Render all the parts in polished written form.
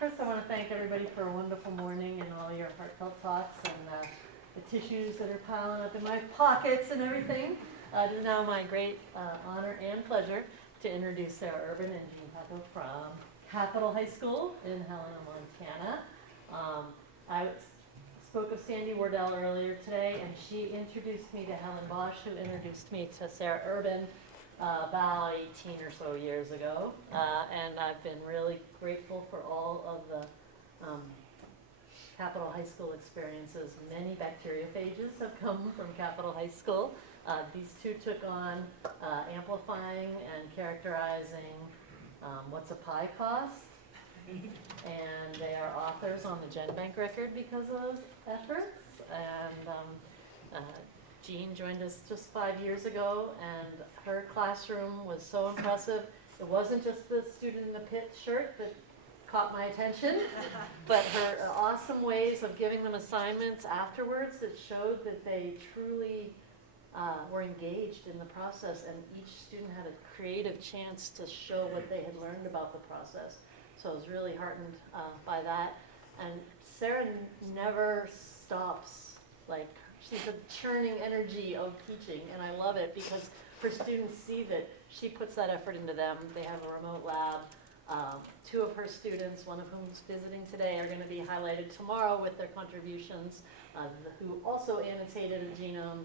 First I want to thank everybody for a wonderful morning and all your heartfelt talks and the tissues that are piling up in my pockets and everything. It is now my great honor and pleasure to introduce Sarah Urban and Jean Placko from Capitol High School in Helena, Montana. I spoke of Sandy Wardell earlier today, and she introduced me to Helen Bosch, who introduced me to Sarah Urban about 18 or so years ago. And I've been really grateful for all of the Capitol High School experiences. Many bacteriophages have come from Capitol High School. These two took on amplifying and characterizing what's a pie cost. And they are authors on the GenBank record because of those efforts. And Jean joined us just 5 years ago, and her classroom was so impressive. It wasn't just the student in the pit shirt that caught my attention, but her awesome ways of giving them assignments afterwards that showed that they truly were engaged in the process, and each student had a creative chance to show what they had learned about the process. So I was really heartened by that. And Sarah never stops. Like, she's a churning energy of teaching, and I love it because her students see that she puts that effort into them. They have a remote lab. Two of her students, one of whom is visiting today, are going to be highlighted tomorrow with their contributions, who also annotated a genome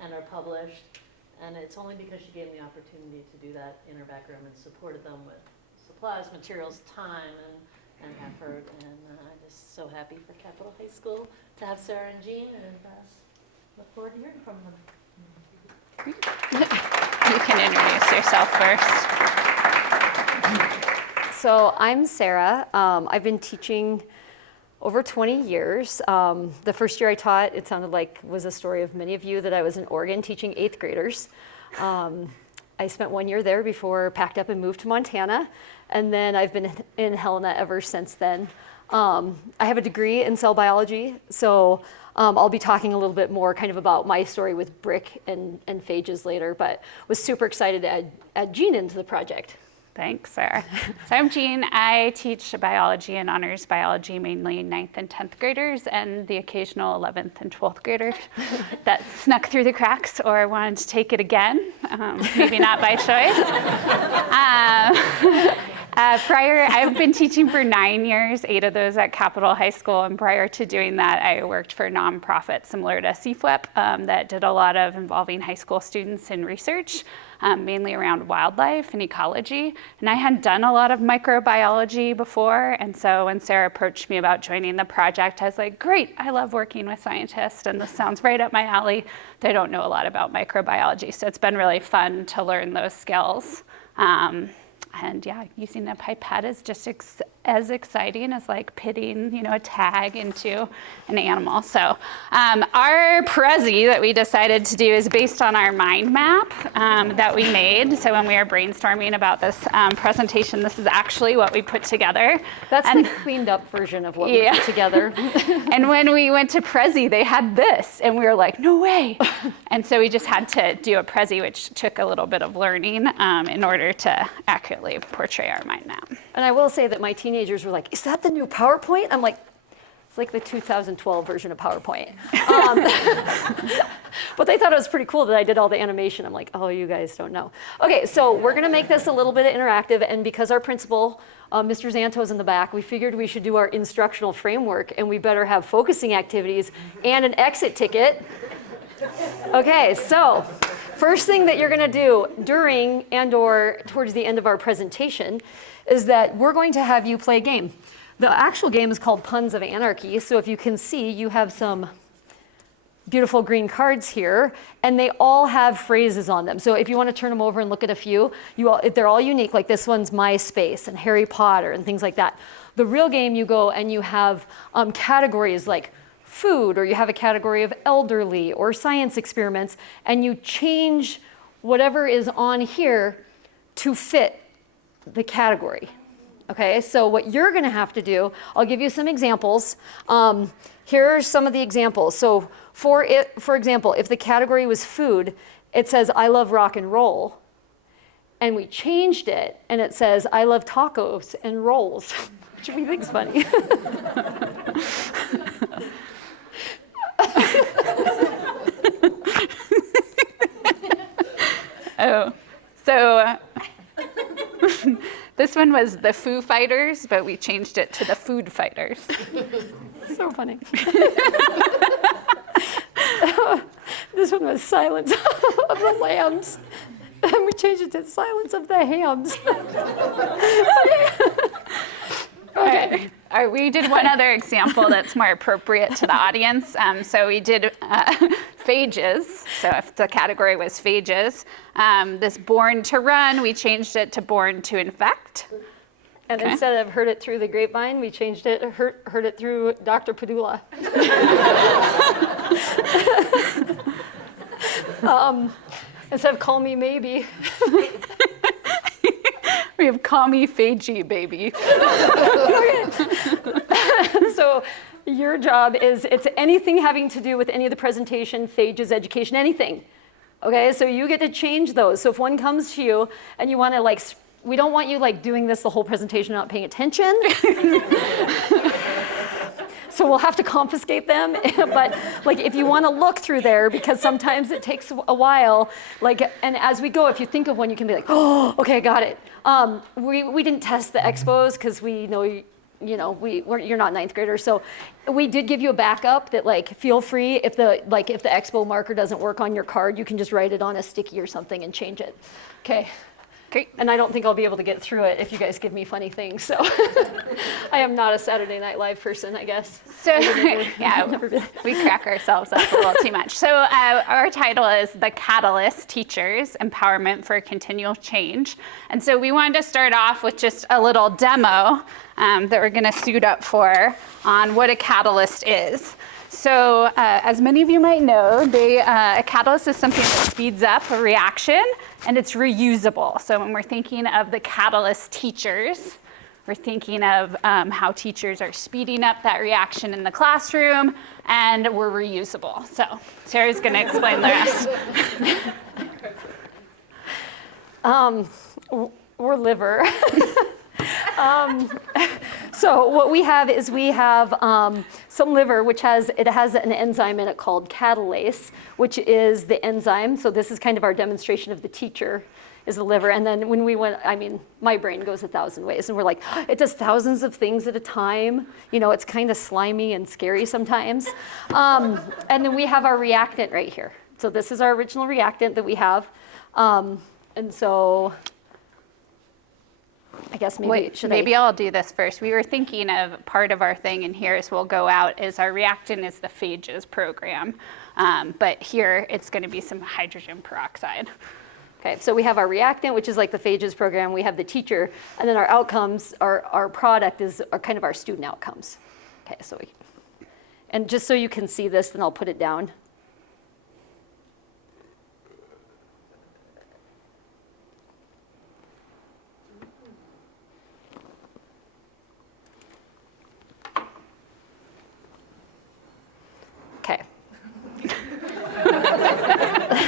and are published. And it's only because she gave me the opportunity to do that in her back room and supported them with supplies, materials, time, and effort. And I'm just so happy for Capitol High School to have Sarah and Jean, and look forward to hearing from them. You can introduce yourself first. So I'm Sarah. I've been teaching over 20 years. The first year I taught, it sounded like was a story of many of you, that I was in Oregon teaching 8th graders. I spent 1 year there before packed up and moved to Montana, and then I've been in Helena ever since then. I have a degree in cell biology, so I'll be talking a little bit more kind of about my story with Brick and Phages later, but was super excited to add Jean into the project. Thanks, Sarah. So I'm Jean. I teach biology and honors biology, mainly 9th and 10th graders, and the occasional 11th and 12th graders that snuck through the cracks or wanted to take it again, maybe not by choice. I've been teaching for 9 years, 8 of those at Capitol High School, and prior to doing that, I worked for a nonprofit similar to CFWEP that did a lot of involving high school students in research, mainly around wildlife and ecology. And I had done a lot of microbiology before, and so when Sarah approached me about joining the project, I was like, great, I love working with scientists, and this sounds right up my alley. They don't know a lot about microbiology, so it's been really fun to learn those skills. And yeah, using a pipette is just as exciting as like pitting, a tag into an animal. So our Prezi that we decided to do is based on our mind map that we made. So when we were brainstorming about this presentation, this is actually what we put together. That's the cleaned up version of what we put together. And when we went to Prezi, they had this, and we were like, no way. And so we just had to do a Prezi, which took a little bit of learning in order to accurately portray our mind map. And I will say that my teenagers were like, is that the new PowerPoint? I'm like, it's like the 2012 version of PowerPoint. But they thought it was pretty cool that I did all the animation. I'm like, oh, you guys don't know. Okay, so we're gonna make this a little bit interactive, and because our principal, Mr. Zanto's in the back, we figured we should do our instructional framework, and we better have focusing activities and an exit ticket. Okay, so first thing that you're gonna do during and or towards the end of our presentation is that we're going to have you play a game. The actual game is called Puns of Anarchy. So if you can see, you have some beautiful green cards here, and they all have phrases on them. So if you want to turn them over and look at a few, they're all unique. Like this one's MySpace and Harry Potter and things like that. The real game, you go and you have categories like food, or you have a category of elderly or science experiments, and you change whatever is on here to fit the category. Okay, so what you're gonna have to do, I'll give you some examples. Here are some of the examples. So for example, if the category was food, it says, I love rock and roll. and we changed it, and it says, I love tacos and rolls, which we think is funny. Oh, so this one was the Foo Fighters, but we changed it to the Food Fighters. So funny. This one was Silence of the Lambs, and we changed it to Silence of the Hams. Okay. All right, we did one other example that's more appropriate to the audience. So we did phages. So if the category was phages, this born to run, we changed it to born to infect. And Okay. instead of heard it through the grapevine, we changed it, heard it through Dr. Padula. Instead of call me maybe. We have call me Phagey, baby. So your job is, it's anything having to do with any of the presentation, phages, education, anything. Okay, so you get to change those. So if one comes to you and you want to like, we don't want you like doing this the whole presentation, not paying attention. So we'll have to confiscate them. But like if you want to look through there, because sometimes it takes a while, like, and as we go, if you think of one, you can be like, oh, okay, got it. We didn't test the expos because we know, you're not ninth graders. So we did give you a backup that like, feel free if the expo marker doesn't work on your card, you can just write it on a sticky or something and change it. Okay. Great. And I don't think I'll be able to get through it if you guys give me funny things. So I am not a Saturday Night Live person, I guess. So yeah, we crack ourselves up a little too much. So our title is The Catalyst, Teachers, Empowerment for Continual Change. And so we wanted to start off with just a little demo that we're going to suit up for on what a catalyst is. So as many of you might know, a catalyst is something that speeds up a reaction, and it's reusable. So when we're thinking of the catalyst teachers, we're thinking of how teachers are speeding up that reaction in the classroom, and we're reusable. So Sarah's going to explain the rest. We're liver. So what we have is some liver, which has an enzyme in it called catalase, which is the enzyme. So this is kind of our demonstration of the teacher is the liver. And then when we went, my brain goes 1,000 ways, and we're like, it does thousands of things at a time. It's kind of slimy and scary sometimes. And then we have our reactant right here. So this is our original reactant that we have. And so I guess maybe I'll do this first. We were thinking of part of our thing in here as we'll go out is our reactant is the Phages program. But here it's going to be some hydrogen peroxide. Okay, so we have our reactant, which is like the Phages program. We have the teacher, and then our outcomes, our product are kind of our student outcomes. Okay, and just so you can see this, then I'll put it down. Okay.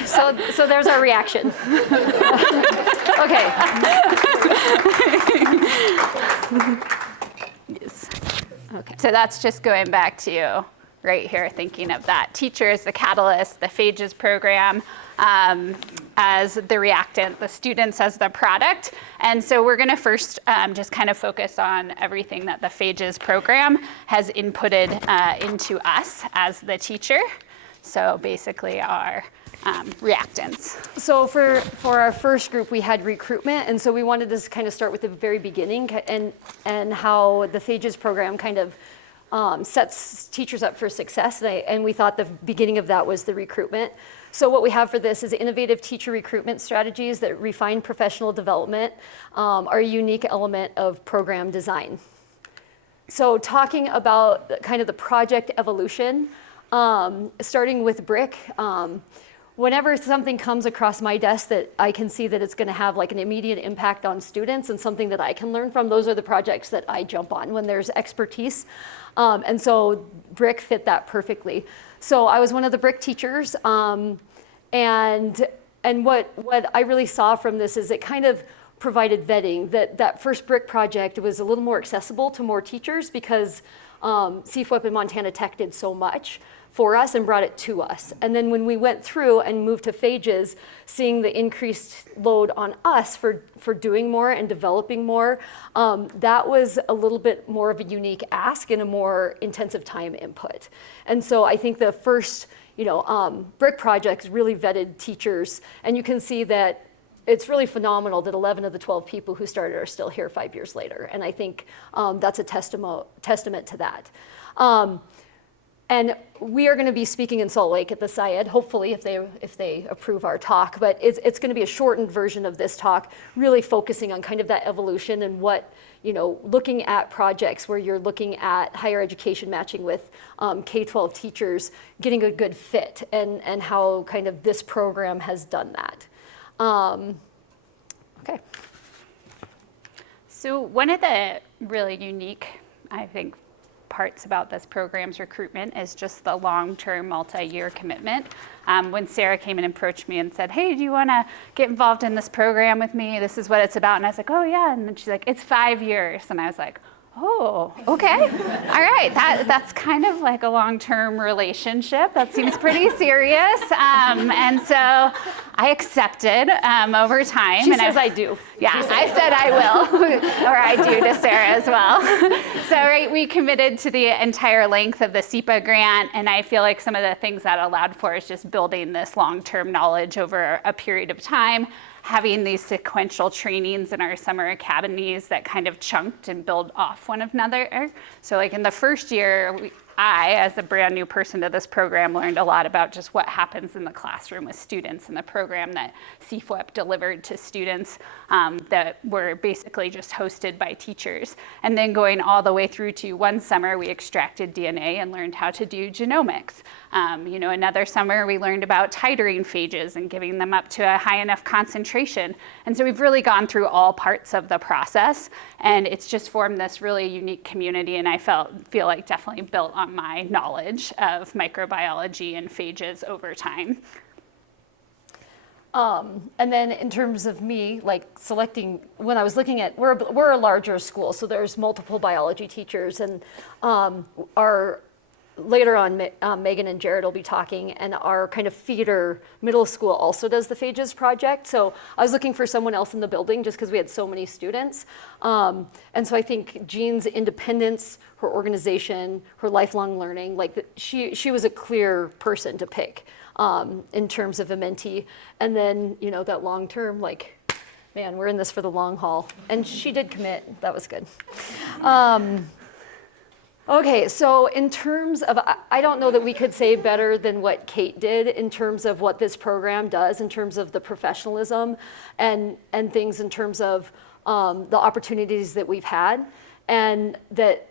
So there's our reaction. Okay. Yes. Okay. So that's just going back to right here, thinking of that teacher as the catalyst, the Phages program as the reactant, the students as the product. And so we're going to first just kind of focus on everything that the Phages program has inputted into us as the teacher. So basically our reactants. So for our first group, we had recruitment, and so we wanted to kind of start with the very beginning and how the Phages program kind of sets teachers up for success, and we thought the beginning of that was the recruitment. So what we have for this is innovative teacher recruitment strategies that refine professional development are a unique element of program design. So talking about kind of the project evolution, starting with BRIC, whenever something comes across my desk that I can see that it's going to have like an immediate impact on students and something that I can learn from, those are the projects that I jump on when there's expertise. And so BRIC fit that perfectly. So I was one of the BRIC teachers, and what I really saw from this is it kind of provided vetting. That first brick project was a little more accessible to more teachers because CFWEP and Montana Tech did so much for us and brought it to us. And then when we went through and moved to Phages, seeing the increased load on us for doing more and developing more, that was a little bit more of a unique ask and a more intensive time input. And so I think the first brick projects really vetted teachers, and you can see that it's really phenomenal that 11 of the 12 people who started are still here 5 years later. And I think that's a testament to that. And we are going to be speaking in Salt Lake at the SIAD, hopefully if they approve our talk. But it's going to be a shortened version of this talk, really focusing on kind of that evolution and what, looking at projects where you're looking at higher education matching with K-12 teachers, getting a good fit, and how kind of this program has done that. Okay. So one of the really unique, I think, parts about this program's recruitment is just the long-term multi-year commitment. When Sarah came and approached me and said, hey, do you want to get involved in this program with me? This is what it's about. And I was like, oh yeah. And then she's like, it's 5 years. And I was like, oh, okay. All right. That's kind of like a long-term relationship. That seems pretty serious. And so I accepted over time. She says I do. Yeah, I said I will, or I do to Sarah as well. So right, we committed to the entire length of the SEPA grant, and I feel like some of the things that allowed for is just building this long-term knowledge over a period of time, having these sequential trainings in our summer academies that kind of chunked and build off one another. So like in the first year, I, as a brand new person to this program, learned a lot about just what happens in the classroom with students and the program that CFWEP delivered to students that were basically just hosted by teachers. And then going all the way through to one summer, we extracted DNA and learned how to do genomics. Another summer we learned about titering phages and giving them up to a high enough concentration. And so we've really gone through all parts of the process, and it's just formed this really unique community, and I feel like definitely built on my knowledge of microbiology and phages over time. And then in terms of me, like selecting, when I was looking at, we're a larger school, so there's multiple biology teachers, and later on, Megan and Jared will be talking, and our kind of feeder middle school also does the Phages project. So I was looking for someone else in the building just because we had so many students. And so I think Jean's independence, her organization, her lifelong learning, like she was a clear person to pick in terms of a mentee. And then, that long term, like, man, we're in this for the long haul. And she did commit. That was good. Okay, so in terms of, I don't know that we could say better than what Kate did in terms of what this program does, in terms of the professionalism and things in terms of the opportunities that we've had, and that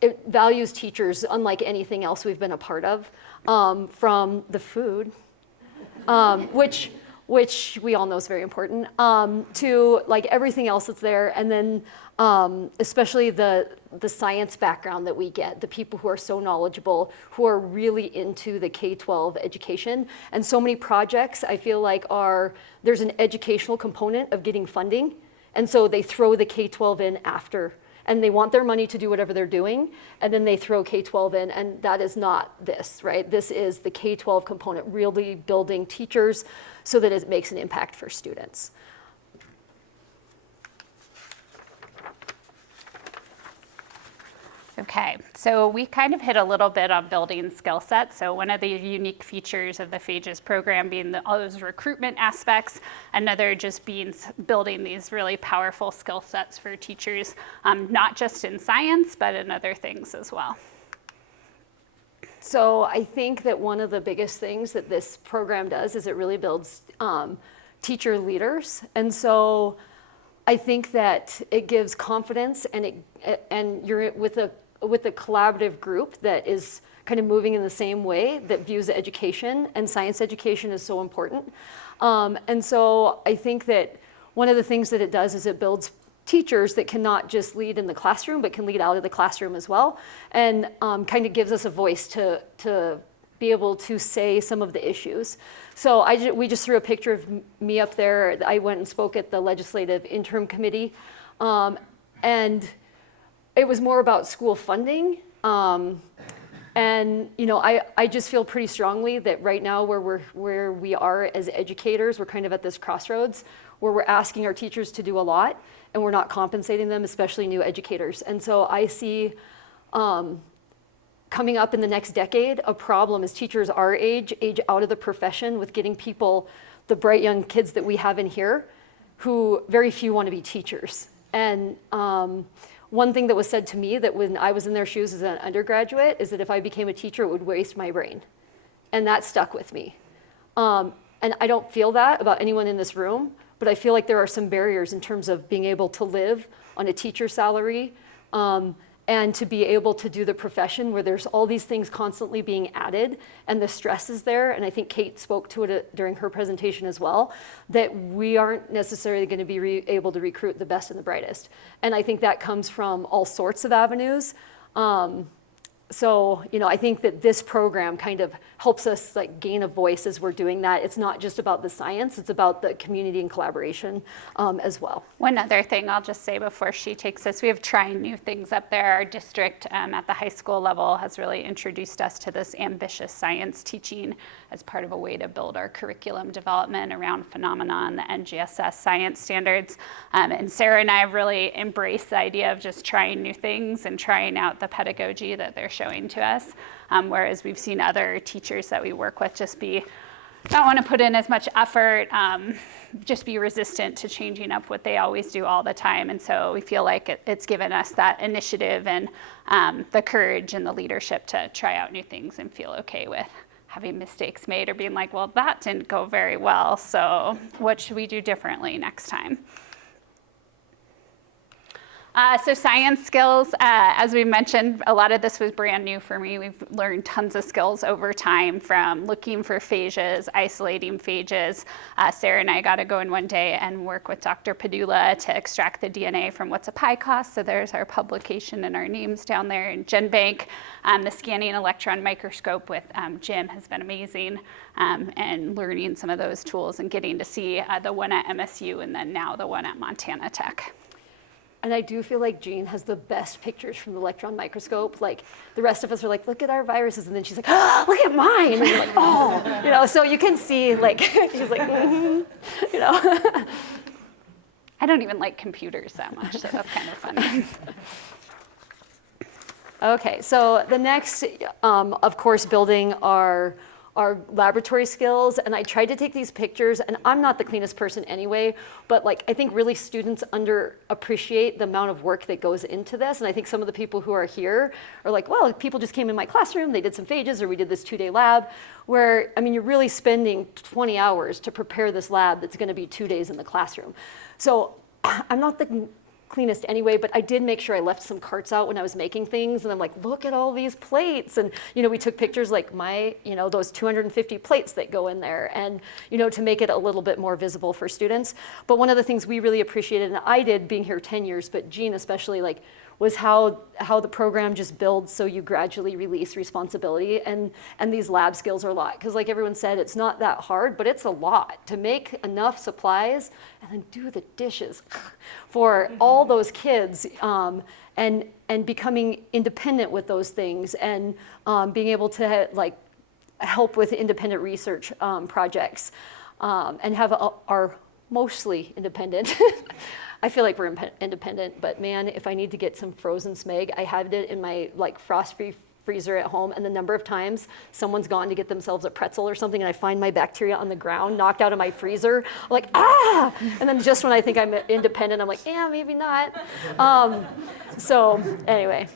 it values teachers unlike anything else we've been a part of, from the food, which we all know is very important, to like everything else that's there, and then especially the science background that we get, the people who are so knowledgeable, who are really into the K-12 education. And so many projects, I feel like, there's an educational component of getting funding, and so they throw the K-12 in after. And they want their money to do whatever they're doing, and then they throw K-12 in, and that is not this, right? This is the K-12 component, really building teachers so that it makes an impact for students. Okay, so we kind of hit a little bit on building skill sets. So one of the unique features of the Phages program being all those recruitment aspects, another just being building these really powerful skill sets for teachers, not just in science, but in other things as well. So I think that one of the biggest things that this program does is it really builds teacher leaders. And so I think that it gives confidence, and you're with a collaborative group that is kind of moving in the same way, that views education, and science education is so important. And so I think that one of the things that it does is it builds teachers that cannot just lead in the classroom, but can lead out of the classroom as well, and kind of gives us a voice to be able to say some of the issues. So we just threw a picture of me up there. I went and spoke at the legislative interim committee. And it was more about school funding. And I just feel pretty strongly that right now where we are as educators, we're kind of at this crossroads where we're asking our teachers to do a lot and we're not compensating them, especially new educators. And so I see coming up in the next decade, a problem as teachers our age out of the profession with getting people, the bright young kids that we have in here, who very few want to be teachers. And one thing that was said to me that when I was in their shoes as an undergraduate is that if I became a teacher, it would waste my brain. And that stuck with me. And I don't feel that about anyone in this room, but I feel like there are some barriers in terms of being able to live on a teacher salary, and to be able to do the profession where there's all these things constantly being added and the stress is there. And I think Kate spoke to it during her presentation as well, that we aren't necessarily going to be able to recruit the best and the brightest. And I think that comes from all sorts of avenues. So, I think that this program kind of helps us like gain a voice as we're doing that. It's not just about the science, it's about the community and collaboration as well. One other thing I'll just say before she takes us, we have trying new things up there. Our district at the high school level has really introduced us to this ambitious science teaching as part of a way to build our curriculum development around phenomena and the NGSS science standards. And Sarah and I have really embraced the idea of just trying new things and trying out the pedagogy that they're showing to us. Whereas we've seen other teachers that we work with just not want to put in as much effort, just be resistant to changing up what they always do all the time. And so we feel like it's given us that initiative and the courage and the leadership to try out new things and feel okay with having mistakes made or being like, well, that didn't go very well, so what should we do differently next time? So science skills, as we mentioned, a lot of this was brand new for me. We've learned tons of skills over time, from looking for phages, isolating phages. Sarah and I got to go in one day and work with Dr. Padula to extract the DNA from what's a pi cost. So there's our publication and our names down there in GenBank. The scanning electron microscope with Jim has been amazing, and learning some of those tools and getting to see the one at MSU and then now the one at Montana Tech. And I do feel like Jean has the best pictures from the electron microscope. Like the rest of us are like, look at our viruses. And then she's like, oh, look at mine. And you're like, oh, so you can see like, she's like, I don't even like computers that much, so that's kind of funny. Okay, so the next, of course, building our laboratory skills, and I tried to take these pictures, and I'm not the cleanest person anyway, but like I think really students underappreciate the amount of work that goes into this, and I think some of the people who are here are like, well, people just came in my classroom, they did some phages, or we did this 2-day lab, where, I mean, you're really spending 20 hours to prepare this lab that's gonna be 2 days in the classroom. So I'm not the cleanest anyway, but I did make sure I left some carts out when I was making things, and I'm like, look at all these plates, and we took pictures like those 250 plates that go in there, and to make it a little bit more visible for students. But one of the things we really appreciated, and I did being here 10 years, but Jean especially, was how the program just builds so you gradually release responsibility, and these lab skills are a lot, because like everyone said, it's not that hard, but it's a lot to make enough supplies and then do the dishes for all those kids, and becoming independent with those things, and being able to help with independent research projects, and have our mostly independent. I feel like we're independent, but man, if I need to get some frozen smeg, I have it in my frost-free freezer at home, and the number of times someone's gone to get themselves a pretzel or something, and I find my bacteria on the ground, knocked out of my freezer, I'm like, ah! And then just when I think I'm independent, I'm like, yeah, maybe not. So anyway.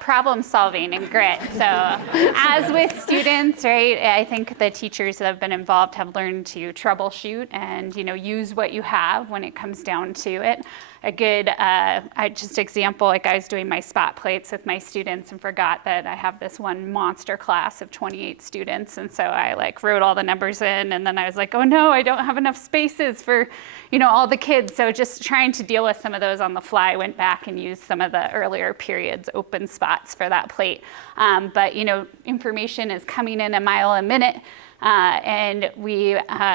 Problem solving and grit. So as with students, right, I think the teachers that have been involved have learned to troubleshoot and, use what you have when it comes down to it. A good example, I was doing my spot plates with my students and forgot that I have this one monster class of 28 students. And so I wrote all the numbers in, and then I was like, oh no, I don't have enough spaces for, all the kids. So just trying to deal with some of those on the fly, went back and used some of the earlier periods open open spots for that plate. But information is coming in a mile a minute. And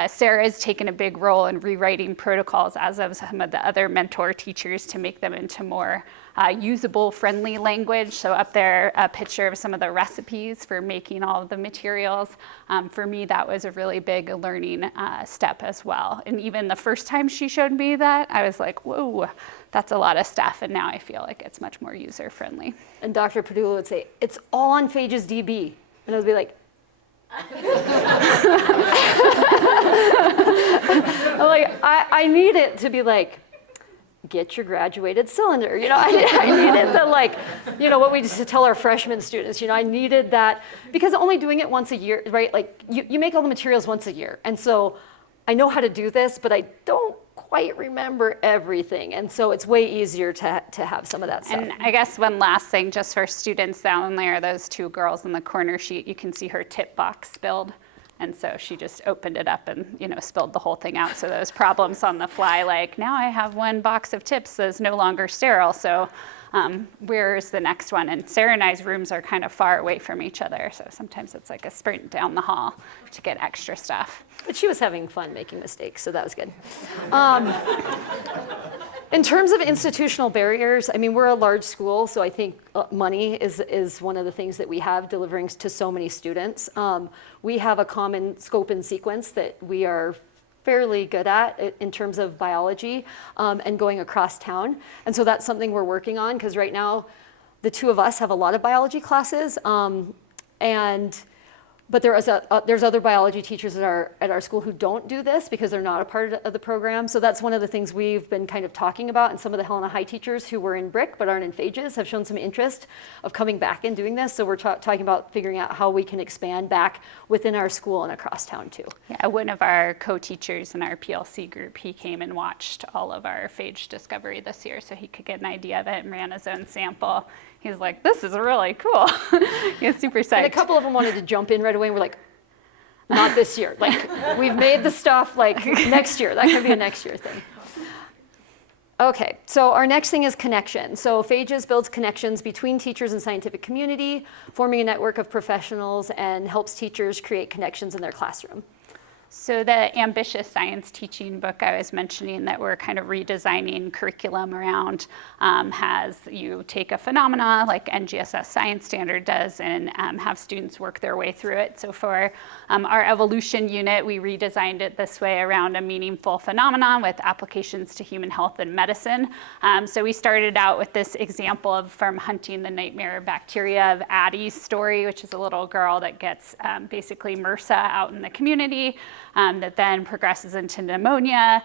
Sarah has taken a big role in rewriting protocols, as of some of the other mentor teachers, to make them into more usable, friendly language. So up there, a picture of some of the recipes for making all of the materials. For me, that was a really big learning step as well. And even the first time she showed me that, I was like, whoa, that's a lot of stuff. And now I feel like it's much more user-friendly. And Dr. Padula would say, it's all on Phages DB. And I would be like, I need it to be like, get your graduated cylinder. I needed the what we used to tell our freshman students, I needed that, because only doing it once a year, right? Like you make all the materials once a year. And so I know how to do this, but I don't quite remember everything. And so it's way easier to have some of that stuff. And I guess one last thing, just for students down there, those two girls in the corner sheet, you can see her tip box spilled. And so she just opened it up and, spilled the whole thing out. So those problems on the fly, like, now I have one box of tips that's no longer sterile. So where's the next one? And Sarah and I's rooms are kind of far away from each other. So sometimes it's like a sprint down the hall to get extra stuff. But she was having fun making mistakes, so that was good. In terms of institutional barriers, we're a large school, so I think money is one of the things that we have delivering to so many students. We have a common scope and sequence that we are fairly good at in terms of biology and going across town. And so that's something we're working on, because right now the two of us have a lot of biology classes, but there's other biology teachers at our school who don't do this because they're not a part of the program. So that's one of the things we've been kind of talking about. And some of the Helena High teachers who were in BRIC but aren't in Phages have shown some interest of coming back and doing this. So we're talking about figuring out how we can expand back within our school and across town too. Yeah, one of our co-teachers in our PLC group, he came and watched all of our phage discovery this year so he could get an idea of it and ran his own sample. He's like, this is really cool. He was super psyched. And a couple of them wanted to jump in right away, and we're like, not this year. Like, we've made the stuff, like, next year. That could be a next year thing. Okay, so our next thing is connection. So Phages builds connections between teachers and scientific community, forming a network of professionals, and helps teachers create connections in their classroom. So the ambitious science teaching book I was mentioning that we're kind of redesigning curriculum around has you take a phenomena like NGSS Science Standard does and have students work their way through it. So for our evolution unit, we redesigned it this way around a meaningful phenomenon with applications to human health and medicine. So we started out with this example of from Hunting the Nightmare Bacteria of Addie's story, which is a little girl that gets basically MRSA out in the community. That then progresses into pneumonia.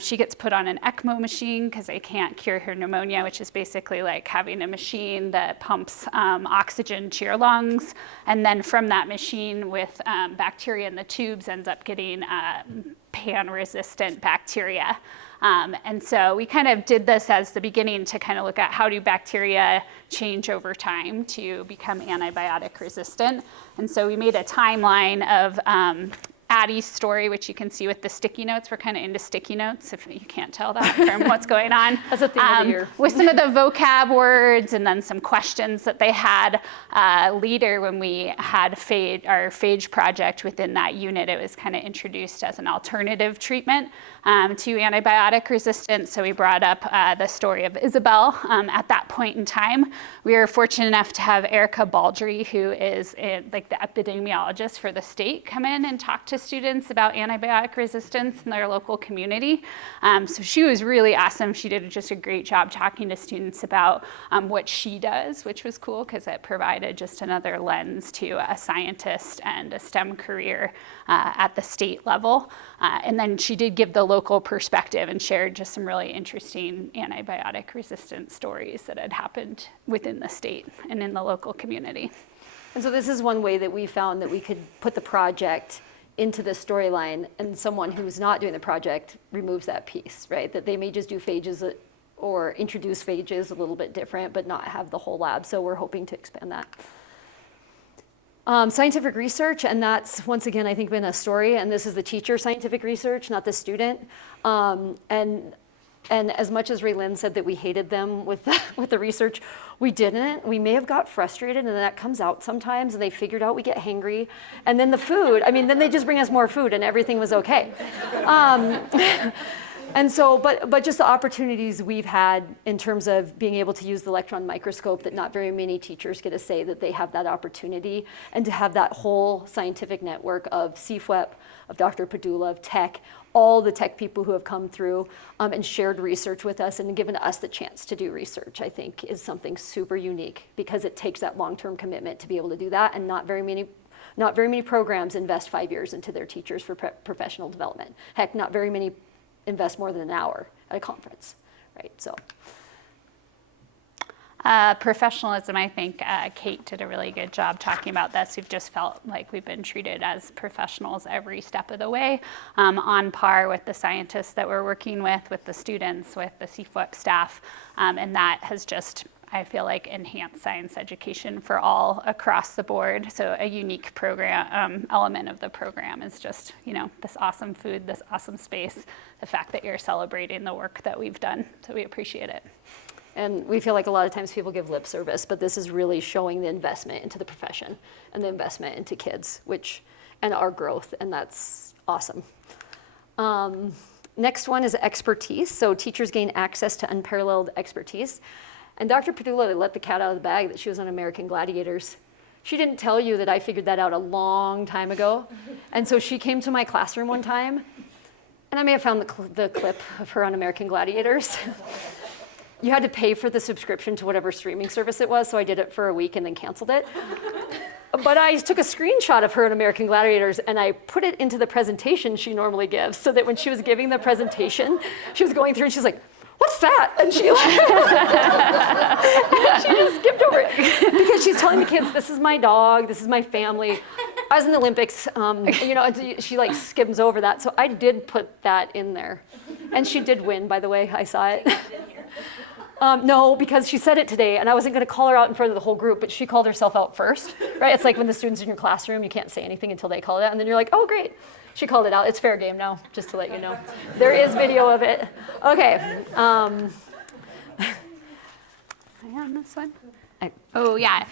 She gets put on an ECMO machine because they can't cure her pneumonia, which is basically like having a machine that pumps oxygen to your lungs. And then from that machine with bacteria in the tubes ends up getting pan-resistant bacteria. And so we kind of did this as the beginning to kind of look at how do bacteria change over time to become antibiotic resistant. And so we made a timeline of Addie's story, which you can see with the sticky notes. We're kind of into sticky notes, if you can't tell that from what's going on. That's a theme of the year. With some of the vocab words and then some questions that they had later when we had our phage project within that unit. It was kind of introduced as an alternative treatment to antibiotic resistance. So we brought up the story of Isabel at that point in time. We were fortunate enough to have Erica Baldry, who is like the epidemiologist for the state, come in and talk to students about antibiotic resistance in their local community. So she was really awesome. She did just a great job talking to students about what she does, which was cool because it provided just another lens to a scientist and a STEM career at the state level. And then she did give the local perspective and shared just some really interesting antibiotic resistant stories that had happened within the state and in the local community. And so this is one way that we found that we could put the project into the storyline, and someone who's not doing the project removes that piece, right? That they may just do phages or introduce phages a little bit different, but not have the whole lab. So we're hoping to expand that. Scientific research, and that's, once again, I think been a story, and this is the teacher scientific research, not the student. And And as much as Raylyn said that we hated them with the research, we didn't. We may have got frustrated, and that comes out sometimes, and they figured out we get hangry. And then the food, then they just bring us more food, and everything was okay. And so, but just the opportunities we've had in terms of being able to use the electron microscope, that not very many teachers get to say that they have that opportunity, and to have that whole scientific network of CFWEP, of Dr. Padula, of tech, all the tech people who have come through and shared research with us and given us the chance to do research, I think is something super unique, because it takes that long-term commitment to be able to do that, and not very many programs invest 5 years into their teachers for professional development. Heck, not very many invest more than an hour at a conference, right? So. Professionalism, I think Kate did a really good job talking about this. We've just felt like we've been treated as professionals every step of the way, on par with the scientists that we're working with the students, with the CFWEP staff, and that has just, I feel like, enhanced science education for all across the board. So a unique program element of the program is just, this awesome food, this awesome space, the fact that you're celebrating the work that we've done. So we appreciate it. And we feel like a lot of times people give lip service, but this is really showing the investment into the profession and the investment into kids, and our growth, and that's awesome. Next one is expertise. So teachers gain access to unparalleled expertise. And Dr. Padula let the cat out of the bag that she was on American Gladiators. She didn't tell you that I figured that out a long time ago. And so she came to my classroom one time, and I may have found the clip of her on American Gladiators. You had to pay for the subscription to whatever streaming service it was, so I did it for a week and then canceled it. But I took a screenshot of her in American Gladiators, and I put it into the presentation she normally gives, so that when she was giving the presentation, she was going through and she's like, "What's that?" And she just skipped over it, because she's telling the kids, "This is my dog, this is my family. I was in the Olympics," she like skims over that. So I did put that in there. And she did win, by the way, I saw it. No, because she said it today, and I wasn't going to call her out in front of the whole group, but she called herself out first, right? It's like when the students in your classroom, you can't say anything until they call it out, and then you're like, "Oh, great." She called it out. It's fair game now, just to let you know. There is video of it. Okay. Am I on this one? Oh, yeah.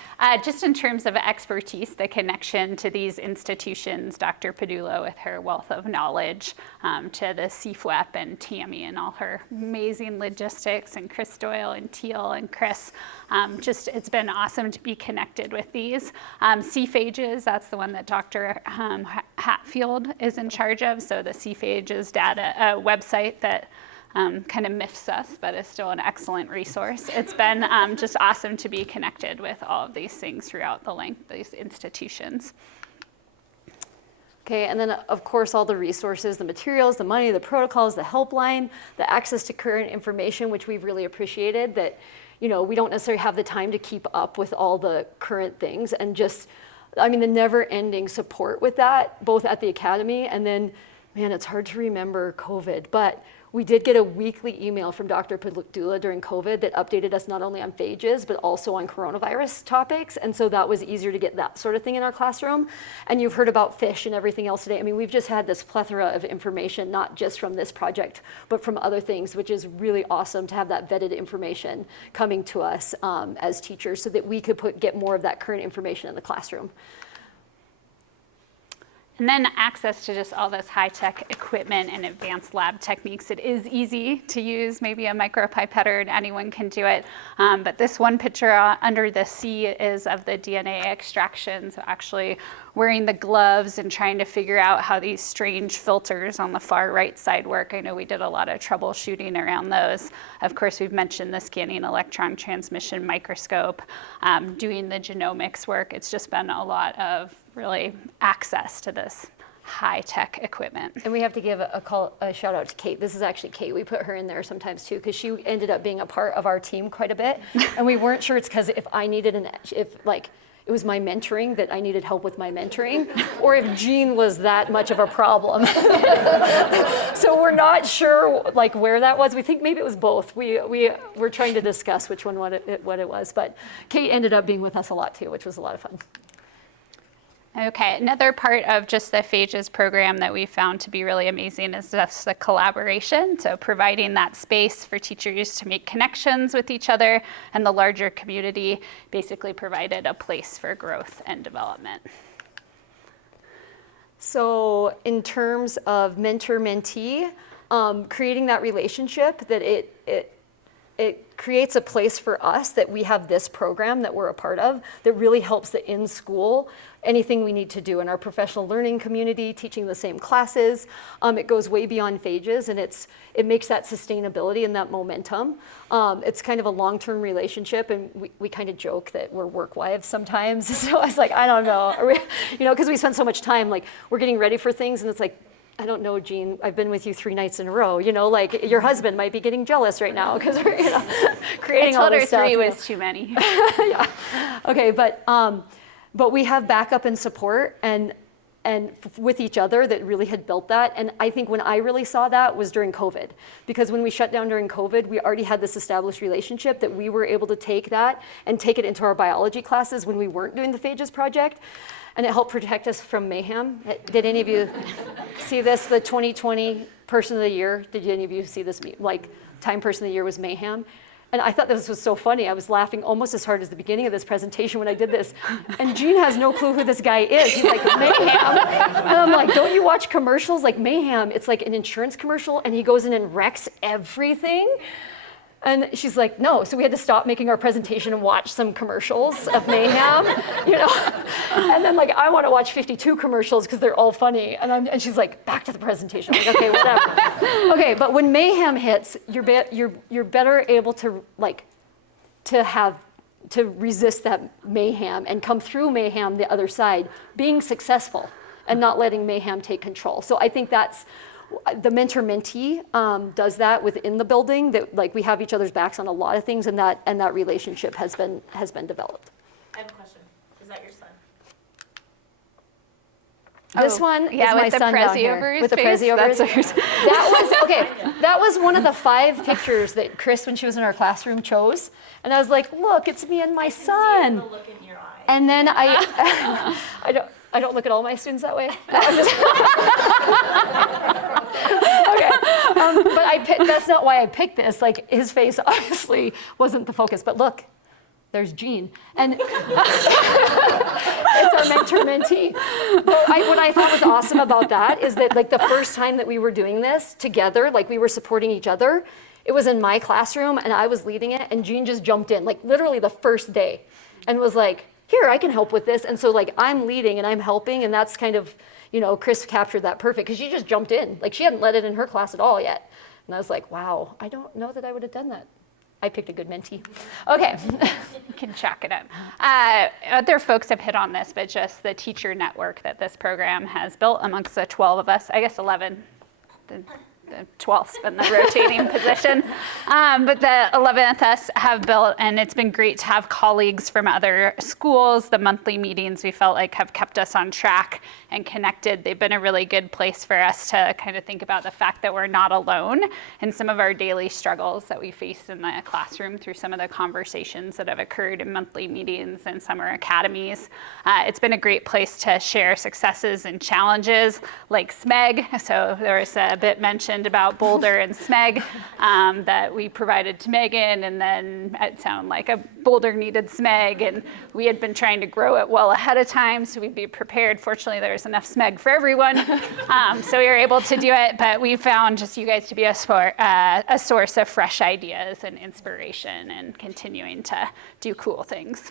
Just in terms of expertise, the connection to these institutions, Dr. Padula with her wealth of knowledge, to the CFWEP and Tammy and all her amazing logistics, and Chris Doyle and Teal and Chris. It's been awesome to be connected with these. Phages, that's the one that Dr. Hatfield is in charge of. So the Phages data website that kind of miffs us, but is still an excellent resource. It's been just awesome to be connected with all of these things throughout the length of these institutions. Okay, and then of course all the resources, the materials, the money, the protocols, the helpline, the access to current information, which we've really appreciated, that we don't necessarily have the time to keep up with all the current things, and just, the never-ending support with that, both at the academy, and then, man, it's hard to remember COVID, but we did get a weekly email from Dr. Padula during COVID that updated us not only on phages, but also on coronavirus topics. And so that was easier to get that sort of thing in our classroom. And you've heard about fish and everything else today. We've just had this plethora of information, not just from this project, but from other things, which is really awesome to have that vetted information coming to us as teachers, so that we could get more of that current information in the classroom. And then access to just all this high-tech equipment and advanced lab techniques. It is easy to use, maybe a micropipette, and anyone can do it. But this one picture under the C is of the DNA extraction. So actually wearing the gloves and trying to figure out how these strange filters on the far right side work. I know we did a lot of troubleshooting around those. Of course, we've mentioned the scanning electron transmission microscope, doing the genomics work. It's just been a lot of really access to this high-tech equipment. And we have to give a shout out to Kate. This is actually Kate. We put her in there sometimes too, because she ended up being a part of our team quite a bit. And we weren't sure it's because if I needed it was my mentoring that I needed help with my mentoring, or if Jean was that much of a problem. So we're not sure where that was. We think maybe it was both. We were trying to discuss which one what it was, but Kate ended up being with us a lot too, which was a lot of fun. Okay, another part of just the Phages program that we found to be really amazing is just the collaboration. So providing that space for teachers to make connections with each other, and the larger community basically provided a place for growth and development. So in terms of mentor-mentee, creating that relationship, that it creates a place for us that we have this program that we're a part of that really helps the in-school, anything we need to do in our professional learning community, teaching the same classes. It goes way beyond Phages, and it makes that sustainability and that momentum. It's kind of a long-term relationship, and we kind of joke that we're work wives sometimes. So I was like, I don't know, because we spend so much time, like we're getting ready for things, and it's like, I don't know, Jean, I've been with you 3 nights in a row, like your husband might be getting jealous right now because we're, creating all this stuff. I told her 3 was too many. Yeah. Okay, but we have backup and support and with each other that really had built that. And I think when I really saw that was during COVID, because when we shut down during COVID, we already had this established relationship that we were able to take that and take it into our biology classes when we weren't doing the Phages project. And it helped protect us from mayhem. Did any of you see this, the 2020 Person of the Year? Did any of you see this, like Time Person of the Year was mayhem? And I thought this was so funny. I was laughing almost as hard as the beginning of this presentation when I did this. And Jean has no clue who this guy is. He's like, mayhem. And I'm like, don't you watch commercials? Like mayhem, it's like an insurance commercial, and he goes in and wrecks everything. And she's like, no. So we had to stop making our presentation and watch some commercials of mayhem, And then I want to watch 52 commercials because they're all funny. And she's like, back to the presentation. I'm like, okay, whatever. Okay, but when mayhem hits, you're better able to to resist that mayhem and come through mayhem the other side, being successful and not letting mayhem take control. So I think that's the mentor-mentee does that within the building, that we have each other's backs on a lot of things, and that relationship has been developed. I have a question. Is that your son? This one is my with the son down Prezi here. over his With the face, Prezi over his that's face. That was one of the 5 pictures that Chris, when she was in our classroom, chose. And I was like, look, it's me and my son. The look in your eye. And then I don't look at all my students that way. Okay, but that's not why I picked this. His face obviously wasn't the focus. But look, there's Jean, and it's our mentor-mentee. But what I thought was awesome about that is that the first time that we were doing this together, we were supporting each other, it was in my classroom, and I was leading it, and Jean just jumped in, literally the first day, and was like, here, I can help with this. And so I'm leading and I'm helping, and that's kind of, Chris captured that perfect because she just jumped in. She hadn't led it in her class at all yet. And I was like, wow, I don't know that I would have done that. I picked a good mentee. Okay. You can chalk it up. Other folks have hit on this, but just the teacher network that this program has built amongst the 12 of us, I guess 11, the 12th's been the rotating position. But the 11th us have built, and it's been great to have colleagues from other schools. The monthly meetings we felt like have kept us on track and connected. They've been a really good place for us to kind of think about the fact that we're not alone in some of our daily struggles that we face in the classroom through some of the conversations that have occurred in monthly meetings and summer academies. It's been a great place to share successes and challenges like SMEG. So there was a bit mentioned about Boulder and SMEG that we provided to Megan, and then it sounded like a Boulder needed SMEG, and we had been trying to grow it well ahead of time so we'd be prepared. Fortunately, there was enough SMEG for everyone, so we were able to do it, but we found just you guys to be a source of fresh ideas and inspiration and continuing to do cool things.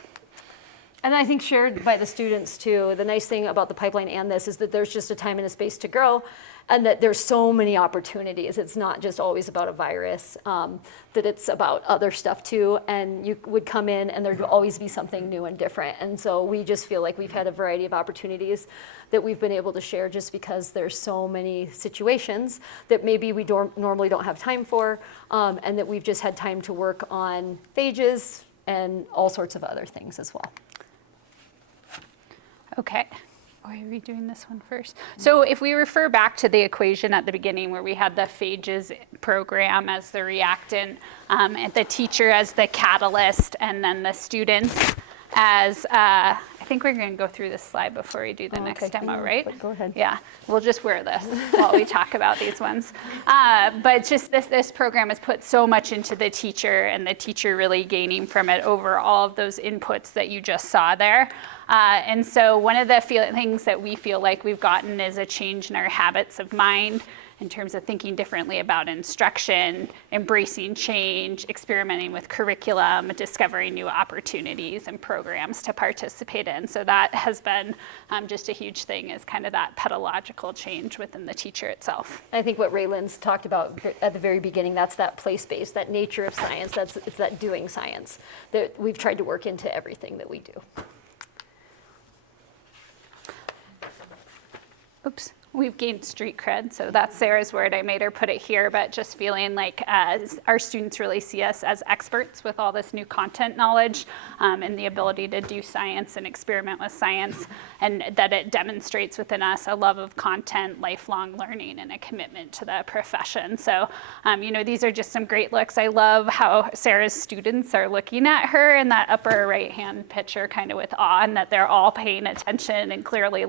And I think shared by the students too. The nice thing about the pipeline and this is that there's just a time and a space to grow, and that there's so many opportunities. It's not just always about a virus, that it's about other stuff too. And you would come in and there'd always be something new and different. And so we just feel like we've had a variety of opportunities that we've been able to share just because there's so many situations that maybe we normally don't have time for, and that we've just had time to work on Phages and all sorts of other things as well. Okay. Are we doing this one first? So if we refer back to the equation at the beginning where we had the Phages program as the reactant, and the teacher as the catalyst, and then the students as I think we're going to go through this slide before we do the next demo, right? But go ahead. Yeah, we'll just wear this while we talk about these ones. But just this program has put so much into the teacher, and the teacher really gaining from it over all of those inputs that you just saw there. And so one of the things that we feel like we've gotten is a change in our habits of mind in terms of thinking differently about instruction, embracing change, experimenting with curriculum, discovering new opportunities and programs to participate in. So that has been just a huge thing, is kind of that pedagogical change within the teacher itself. I think what Raylan's talked about at the very beginning, that's that place-based, that nature of science, it's that doing science that we've tried to work into everything that we do. Oops. We've gained street cred, so that's Sarah's word. I made her put it here, but just feeling like our students really see us as experts with all this new content knowledge and the ability to do science and experiment with science, and that it demonstrates within us a love of content, lifelong learning, and a commitment to the profession. So, these are just some great looks. I love how Sarah's students are looking at her in that upper right-hand picture kind of with awe, and that they're all paying attention and clearly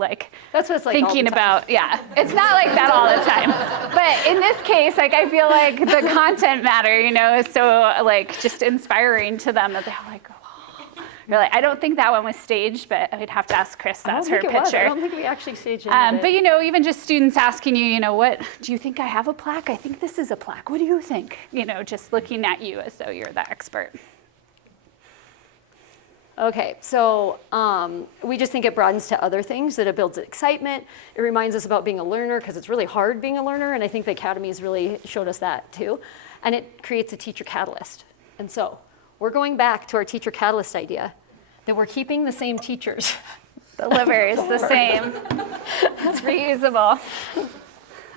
that's what it's like thinking all the time. about, yeah. It's not like that all the time. But in this case, I feel like the content matter, is so just inspiring to them that they're like, oh. Really, I don't think that one was staged, but I'd have to ask Chris. That's her picture. I don't think we actually staged it. But even just students asking you, what, do you think I have a plaque? I think this is a plaque. What do you think? Just looking at you as though you're the expert. Okay, so we just think it broadens to other things, that it builds excitement. It reminds us about being a learner, because it's really hard being a learner, and I think the Academy's really showed us that too. And it creates a teacher catalyst. And so we're going back to our teacher catalyst idea, that we're keeping the same teachers. The liver is the same. It's reusable.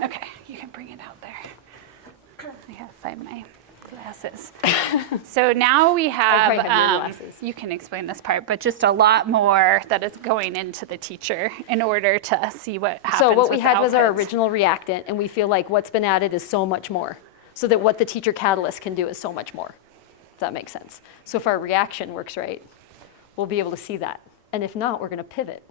Okay, you can bring it out there. I gotta find my glasses. So now we probably have your have, glasses. you can explain this part, but just a lot more that is going into the teacher in order to see what happens. So what we with had was our outputs. original reactant, and we feel like what's been added is so much more. So that what the teacher catalyst can do is so much more. Does that make sense? So if our reaction works right, we'll be able to see that. And if not, we're going to pivot.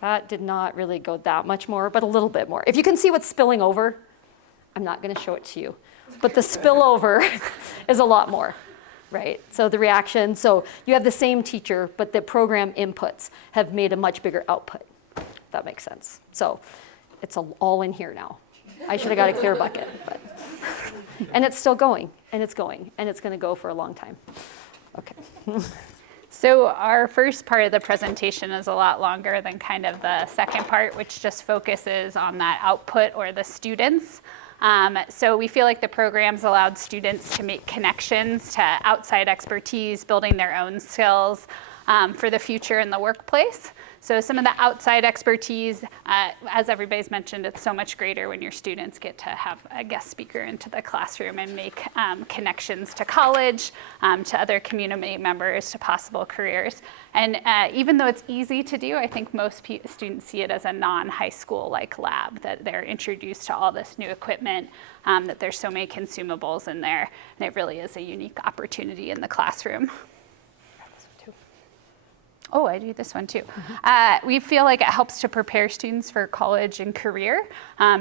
That did not really go that much more, but a little bit more. If you can see what's spilling over, I'm not going to show it to you, but the spillover is a lot more, right? So the reaction, so you have the same teacher, but the program inputs have made a much bigger output. If that makes sense. So it's all in here now. I should have got a clear bucket, but. And it's still going, and it's going, and it's going to go for a long time. Okay. So our first part of the presentation is a lot longer than kind of the second part, which just focuses on that output or the students. So we feel like the program's allowed students to make connections to outside expertise, building their own skills for the future in the workplace. So some of the outside expertise, as everybody's mentioned, it's so much greater when your students get to have a guest speaker into the classroom and make connections to college, to other community members, to possible careers. And even though it's easy to do, I think most students see it as a non-high school-like lab, that they're introduced to all this new equipment, that there's so many consumables in there, and it really is a unique opportunity in the classroom. Oh, I do this one too. We feel like it helps to prepare students for college and career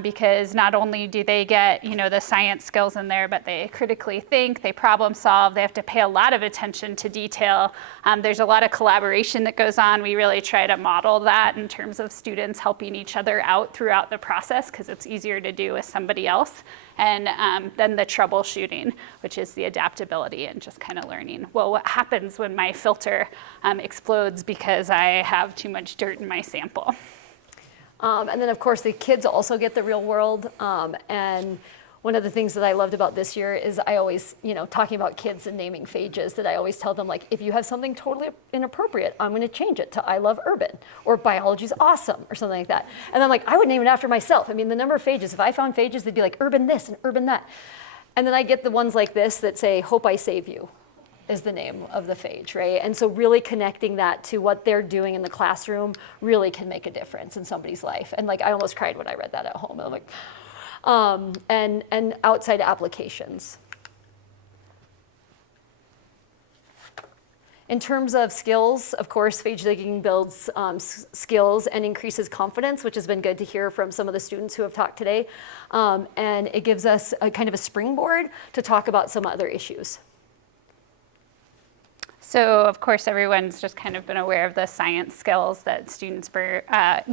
because not only do they get, the science skills in there, but they critically think, they problem solve, they have to pay a lot of attention to detail. There's a lot of collaboration that goes on. We really try to model that in terms of students helping each other out throughout the process because it's easier to do with somebody else. And then the troubleshooting, which is the adaptability and just kind of learning, well, what happens when my filter explodes because I have too much dirt in my sample? And then, of course, the kids also get the real world. And one of the things that I loved about this year is I always, talking about kids and naming phages, that I always tell them, if you have something totally inappropriate, I'm going to change it to I love urban or biology's awesome or something like that. And then, I would name it after myself. I mean, the number of phages, if I found phages, they'd be like urban this and urban that. And then I get the ones like this that say, hope I save you is the name of the phage, right? And so really connecting that to what they're doing in the classroom really can make a difference in somebody's life. And I almost cried when I read that at home. I'm like, and outside applications. In terms of skills, of course, phage digging builds skills and increases confidence, which has been good to hear from some of the students who have talked today. And it gives us a kind of a springboard to talk about some other issues. So, of course, everyone's just kind of been aware of the science skills that students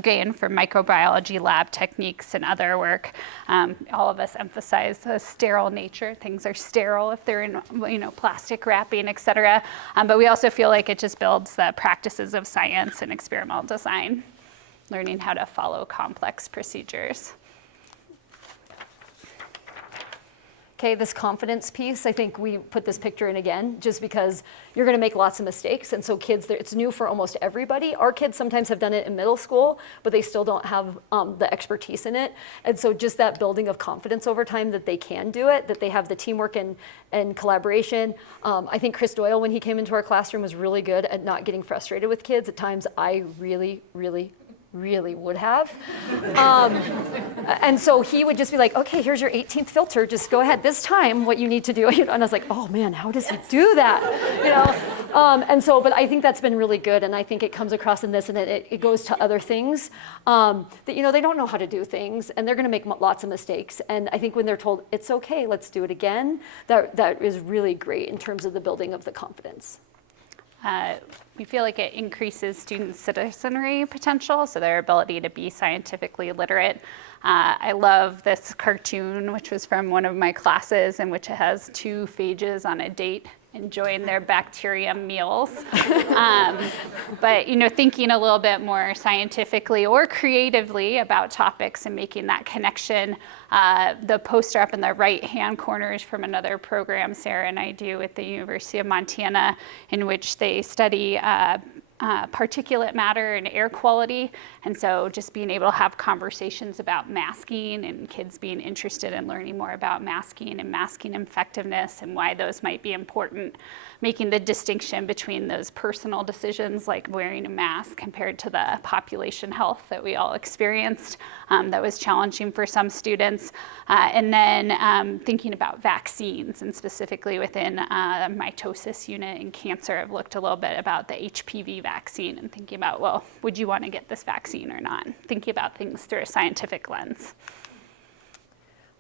gain from microbiology lab techniques and other work. All of us emphasize the sterile nature. Things are sterile if they're in, plastic wrapping, et cetera. But we also feel like it just builds the practices of science and experimental design, learning how to follow complex procedures. Okay, this confidence piece, I think we put this picture in again, just because you're gonna make lots of mistakes, and so kids, it's new for almost everybody. Our kids sometimes have done it in middle school, but they still don't have the expertise in it. And so just that building of confidence over time that they can do it, that they have the teamwork and collaboration. I think Chris Doyle, when he came into our classroom, was really good at not getting frustrated with kids. At times, I really would have. And so he would just be like, okay, here's your 18th filter, just go ahead. This time, what you need to do, and I was like, oh man, how does he do that? And so, but I think that's been really good, and I think it comes across in this, and it goes to other things, that, they don't know how to do things, and they're gonna make lots of mistakes. And I think when they're told, it's okay, let's do it again, that is really great in terms of the building of the confidence. We feel like it increases students' citizenry potential, so their ability to be scientifically literate. I love this cartoon, which was from one of my classes, in which it has two phages on a date enjoying their bacterium meals. But thinking a little bit more scientifically or creatively about topics and making that connection. The poster up in the right-hand corner is from another program Sarah and I do at the University of Montana, in which they study particulate matter and air quality. And so just being able to have conversations about masking and kids being interested in learning more about masking and masking effectiveness and why those might be important, making the distinction between those personal decisions like wearing a mask compared to the population health that we all experienced that was challenging for some students. And then thinking about vaccines, and specifically within mitosis unit in cancer, I've looked a little bit about the HPV vaccine and thinking about, well, would you want to get this vaccine or not? Thinking about things through a scientific lens.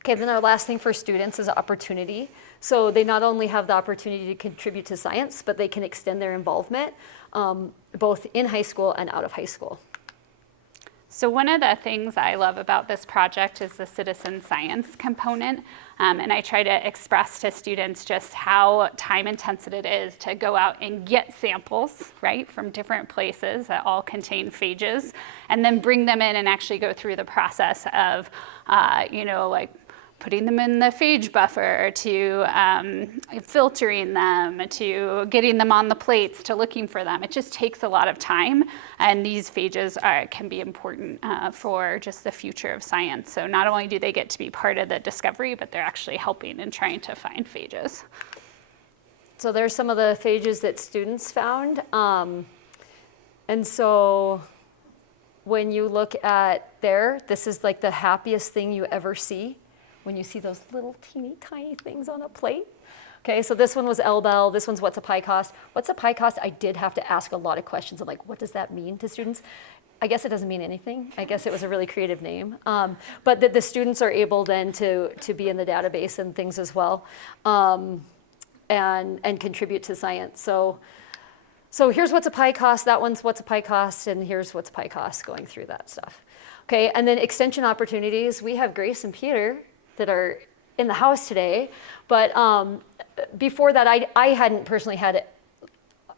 Okay, then our last thing for students is opportunity. So they not only have the opportunity to contribute to science, but they can extend their involvement both in high school and out of high school. So one of the things I love about this project is the citizen science component. And I try to express to students just how time intensive it is to go out and get samples, right, from different places that all contain phages, and then bring them in and actually go through the process of, like putting them in the phage buffer, to filtering them, to getting them on the plates, to looking for them. It just takes a lot of time, and these phages can be important for just the future of science. So not only do they get to be part of the discovery, but they're actually helping in trying to find phages. So there's some of the phages that students found. And so when you look at there, this is like the happiest thing you ever see, when you see those little teeny tiny things on a plate. Okay, so this one was L-Bell, this one's what's a pie cost. What's a pie cost? I did have to ask a lot of questions. I'm like, what does that mean to students? I guess it doesn't mean anything. I guess it was a really creative name. But the students are able then to be in the database and things as well, and contribute to science. So here's what's a pie cost, that one's what's a pie cost, and here's what's a pie cost, going through that stuff. Okay, and then extension opportunities. We have Grace and Peter that are in the house today, but before that, I hadn't personally had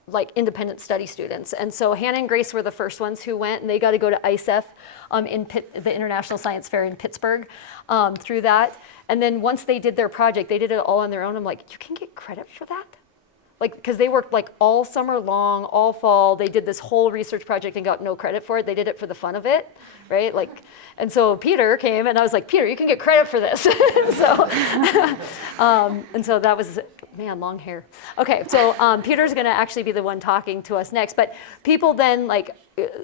like independent study students. And so Hannah and Grace were the first ones who went, and they got to go to ISEF the International Science Fair in Pittsburgh through that. And then once they did their project, they did it all on their own. I'm like, you can get credit for that? Like, because they worked like all summer long, all fall. They did this whole research project and got no credit for it. They did it for the fun of it, right? Like, and so Peter came and I was like, Peter, you can get credit for this. and so that was, man, long hair. Okay, so Peter's gonna actually be the one talking to us next. But people then, like,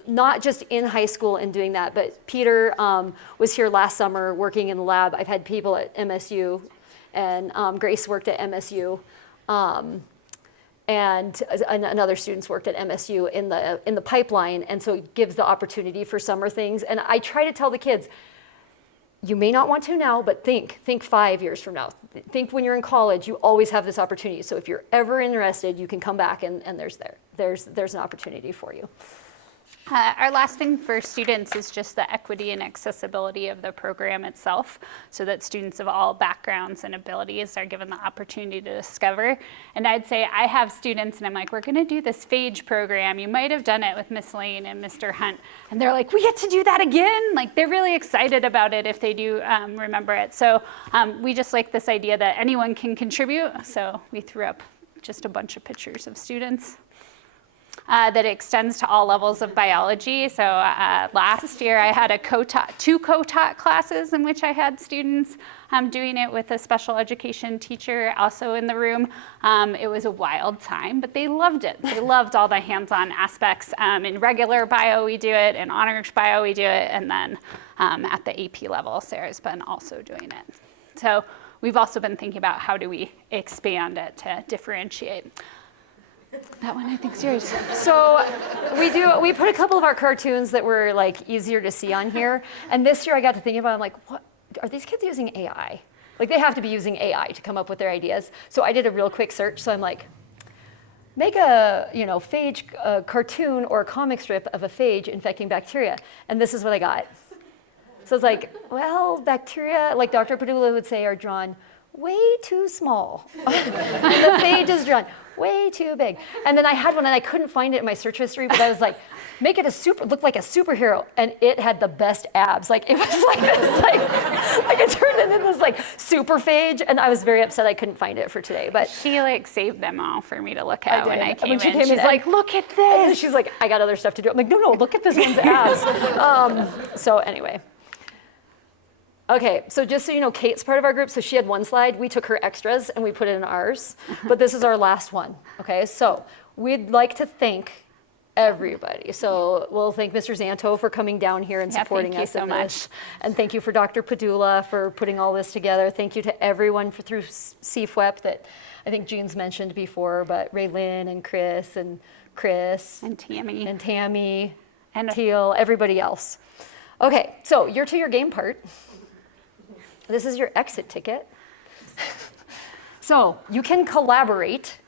not just in high school and doing that, but Peter was here last summer working in the lab. I've had people at MSU, and Grace worked at MSU. And other students worked at MSU in the pipeline, and so it gives the opportunity for summer things. And I try to tell the kids, you may not want to now, but think 5 years from now. Think when you're in college, you always have this opportunity. So if you're ever interested, you can come back, and there's an opportunity for you. Our last thing for students is just the equity and accessibility of the program itself, so that students of all backgrounds and abilities are given the opportunity to discover. And I'd say I have students and I'm like, we're gonna do this Phage program. You might have done it with Miss Lane and Mr. Hunt. And they're like, we get to do that again? Like, they're really excited about it if they do remember it. So we just like this idea that anyone can contribute. So we threw up just a bunch of pictures of students. That extends to all levels of biology. So last year I had two co-taught classes in which I had students doing it with a special education teacher also in the room. It was a wild time, but they loved it. They loved all the hands-on aspects. In regular bio we do it, in honors bio we do it, and then at the AP level Sarah's been also doing it. So we've also been thinking about how do we expand it to differentiate. That one I think is yours. So we put a couple of our cartoons that were like easier to see on here. And this year I got to thinking about, I'm like, what are these kids using AI? Like, they have to be using AI to come up with their ideas. So I did a real quick search. So I'm like, make a phage cartoon or a comic strip of a phage infecting bacteria. And this is what I got. So it's like, well, bacteria, like Dr. Padula would say, are drawn way too small. And the phage is drawn way too big. And then I had one and I couldn't find it in my search history, but I was like, make it look like a superhero. And it had the best abs. Like, it was like this, like it turned into this like super phage. And I was very upset I couldn't find it for today. But she like saved them all for me to look at when I came in. She She's like, look at this. And then she's like, I got other stuff to do. I'm like, no, look at this one's abs. So anyway. Okay, so just so you know, Kate's part of our group, so she had one slide. We took her extras and we put it in ours, but this is our last one, okay? So we'd like to thank everybody. So we'll thank Mr. Zanto for coming down here and supporting us in this. And thank you for Dr. Padula for putting all this together. Thank you to everyone through CFWEP that I think Jean's mentioned before, but Raylyn and Chris and Tammy and Teal, everybody else. Okay, so you're to your game part. This is your exit ticket. So you can collaborate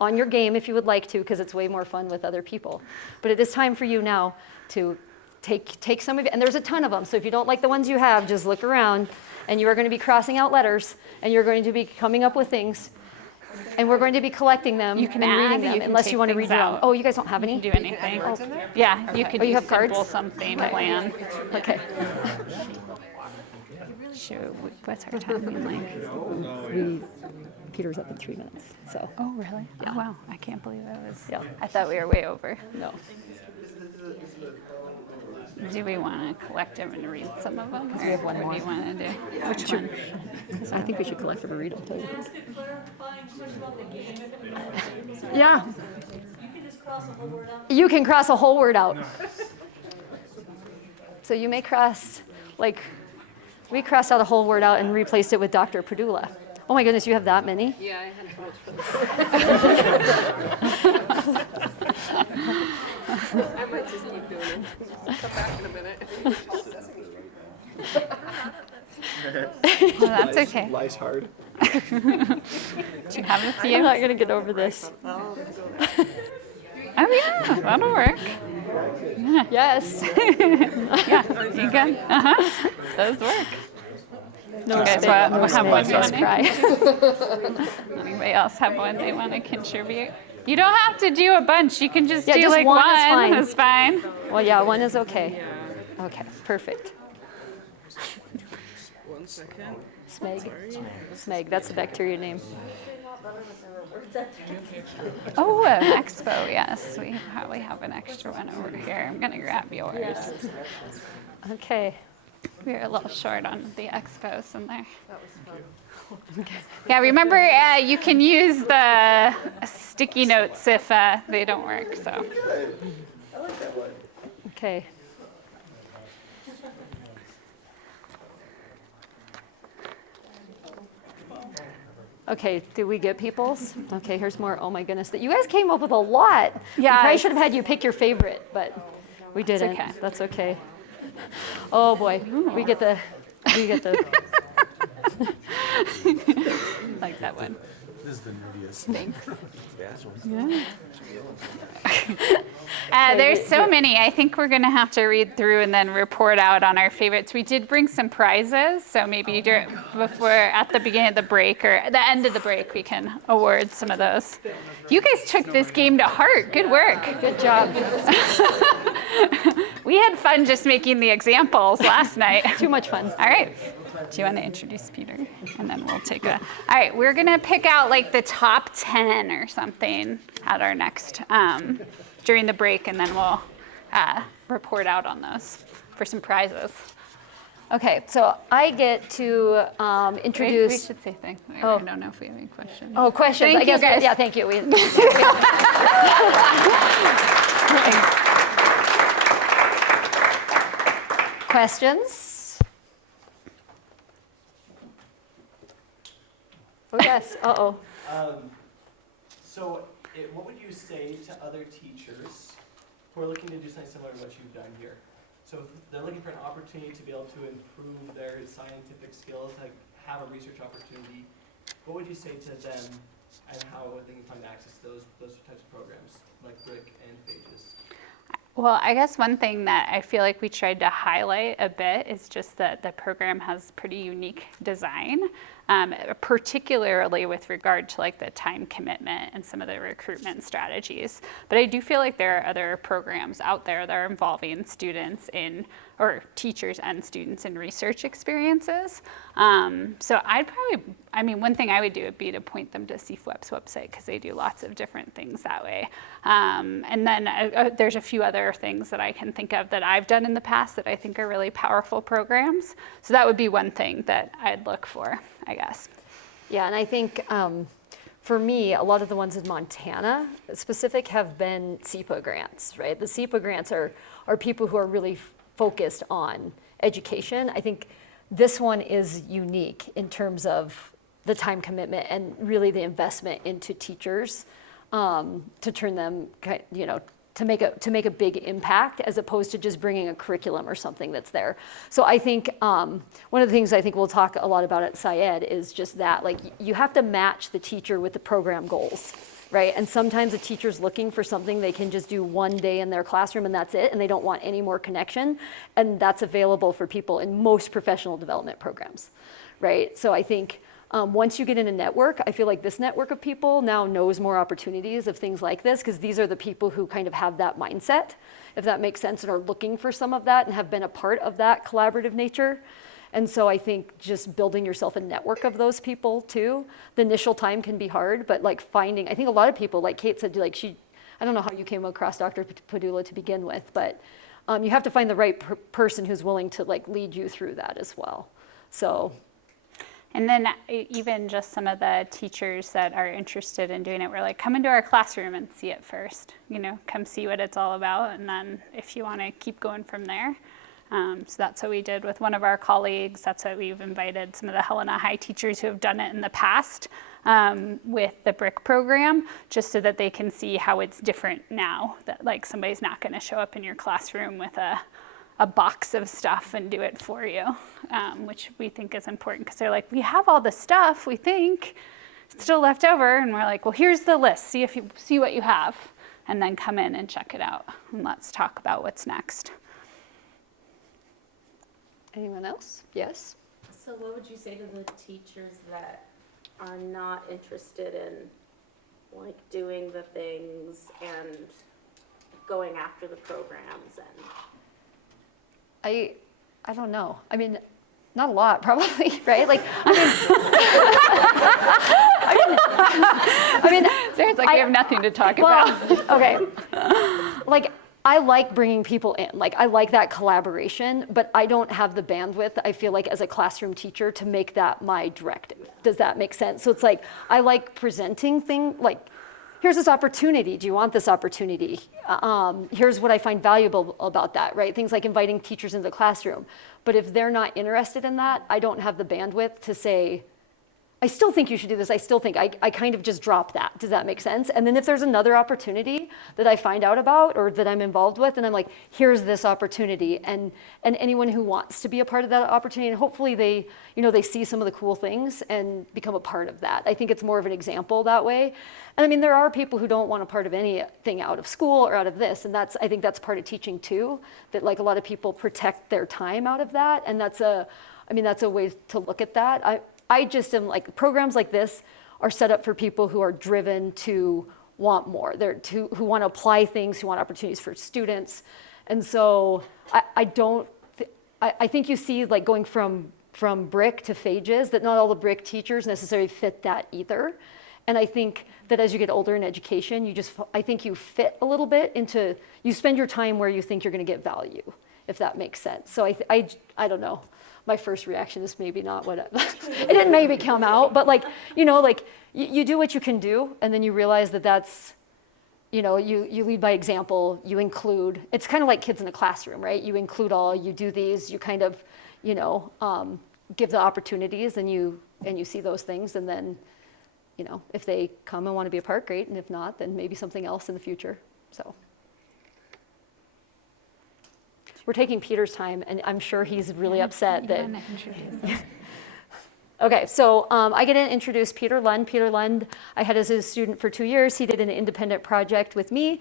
on your game if you would like to, because it's way more fun with other people. But it is time for you now to take some of it, and there's a ton of them. So if you don't like the ones you have, just look around, and you are going to be crossing out letters, and you're going to be coming up with things, and we're going to be collecting them and reading them, unless you want to read your own. Oh, you guys don't have any? Do anything. Yeah, you can do have cards? simple something plan. Okay. Shoot, what's our timing like? Peter's up in 3 minutes, so. Oh, really? Yeah. Oh, wow, I can't believe that was, Yeah. I thought we were way over. No. Do we want to collect them and read some of them? Because we have one What more. do you want to do? Which one? I think we should collect them and read them, tell you. Clarifying question about the game. Yeah. You can just cross a whole word out. You can cross a whole word out. So you may cross, like, we crossed out a whole word out and replaced it with Dr. Padula. Oh my goodness, you have that many? Yeah, I had too much for that. I might just keep doing it. Come back in a minute. Well, that's okay. Life's hard. Do you have a I'm few? not going to get over this. Oh, yeah, that'll work. Yes. Yeah, you good? Uh-huh. Those work. No You guys spit, have no one spit, you no want cry. to? Anybody else have one they want to contribute? You don't have to do a bunch. You can just Yeah, do just like one is one. fine. It's fine. Well, yeah, one is okay. Okay, perfect. 1 second. Smeg. Smeg, that's the bacteria name. Oh, an expo, yes. We probably have an extra one over here. I'm going to grab yours. Okay. We're a little short on the expos in there. That was fun. Yeah, remember, you can use the sticky notes if they don't work, so. I like that one. Okay. Okay, did we get people's? Okay, here's more. Oh my goodness, you guys came up with a lot. Yeah. We probably should have had you pick your favorite, but we didn't. okay. That's okay. Oh boy, we get the. Like that one. This is the nerdiest. Thanks. Yeah. There's so many. I think we're going to have to read through and then report out on our favorites. We did bring some prizes, so maybe before, at the beginning of the break or at the end of the break, we can award some of those. You guys took this game to heart. Good work. Good job. We had fun just making the examples last night. Too much fun. All right. Do you want to introduce Peter? And then we'll take a. All right, we're going to pick out like the top 10 or something at our next, during the break, and then we'll report out on those for some prizes. Okay, so I get to introduce. We should say thanks. Oh. I don't know if we have any questions. Oh, questions. Thank I guess. you, guys. Yeah, thank you. Questions? Oh, yes. Uh-oh. So, what would you say to other teachers who are looking to do something similar to what you've done here? So, if they're looking for an opportunity to be able to improve their scientific skills, like have a research opportunity, what would you say to them, and how would they find access to those types of programs, like BRIC and Phages? Well, I guess one thing that I feel like we tried to highlight a bit is just that the program has pretty unique design, particularly with regard to like the time commitment and some of the recruitment strategies. But I do feel like there are other programs out there that are involving students in, or teachers and students in research experiences. So I'd probably, one thing I would do would be to point them to CFWEP's website because they do lots of different things that way. And then there's a few other things that I can think of that I've done in the past that I think are really powerful programs. So that would be one thing that I'd look for, I guess. Yeah, and I think for me, a lot of the ones in Montana specific have been SEPA grants, right? The SEPA grants are people who are really focused on education. I think this one is unique in terms of the time commitment and really the investment into teachers to turn them, to make a big impact as opposed to just bringing a curriculum or something that's there. So I think one of the things I think we'll talk a lot about at SciEd is just that, like, you have to match the teacher with the program goals, right? And sometimes a teacher's looking for something they can just do one day in their classroom and that's it, and they don't want any more connection. And that's available for people in most professional development programs, right? So I think once you get in a network, I feel like this network of people now knows more opportunities of things like this because these are the people who kind of have that mindset, if that makes sense, and are looking for some of that and have been a part of that collaborative nature. And so I think just building yourself a network of those people too. The initial time can be hard, but like finding, I think a lot of people, like Kate said, like I don't know how you came across Dr. Padula to begin with, but you have to find the right person who's willing to like lead you through that as well. So. And then even just some of the teachers that are interested in doing it, we're like, come into our classroom and see it first. Come see what it's all about, and then if you want to keep going from there. So that's what we did with one of our colleagues. That's why we've invited some of the Helena High teachers who have done it in the past with the BRIC program, just so that they can see how it's different now. That like somebody's not going to show up in your classroom with a box of stuff and do it for you, which we think is important because they're like, we have all the stuff, we think, it's still left over. And we're like, well, here's the list. See what you have, and then come in and check it out. And let's talk about what's next. Anyone else? Yes? So what would you say to the teachers that are not interested in like doing the things and going after the programs and I don't know. Not a lot, probably, right? Like, I mean, Sarah's like, we have nothing to talk well, about. okay. Like, I like bringing people in. Like, I like that collaboration, but I don't have the bandwidth, I feel like, as a classroom teacher to make that my directive. Does that make sense? So it's like, I like presenting things, like, here's this opportunity. Do you want this opportunity? Here's what I find valuable about that, right? Things like inviting teachers into the classroom. But if they're not interested in that, I don't have the bandwidth to say, I still think you should do this. I still think I kind of just drop that. Does that make sense? And then if there's another opportunity that I find out about or that I'm involved with, and I'm like, here's this opportunity, and anyone who wants to be a part of that opportunity, and hopefully they, they see some of the cool things and become a part of that. I think it's more of an example that way. And I mean, there are people who don't want a part of anything out of school or out of this, and I think that's part of teaching too. That like a lot of people protect their time out of that, and that's a way to look at that. I just am like, programs like this are set up for people who are driven to want more. Who want to apply things, who want opportunities for students. And so I think you see like going from brick to Phages, that not all the brick teachers necessarily fit that either. And I think that as you get older in education, I think you fit a little bit into, you spend your time where you think you're going to get value, if that makes sense. So I don't know. My first reaction is maybe not what it didn't maybe come out, but like, you do what you can do, and then you realize that's, you lead by example, you include, it's kind of like kids in a classroom, right? You include all, you do these, you kind of, give the opportunities, and you see those things, and then, if they come and want to be a part, great, and if not, then maybe something else in the future, so. We're taking Peter's time, and I'm sure he's really upset that. Okay, so I get to introduce Peter Lund. Peter Lund, I had as a student for 2 years. He did an independent project with me.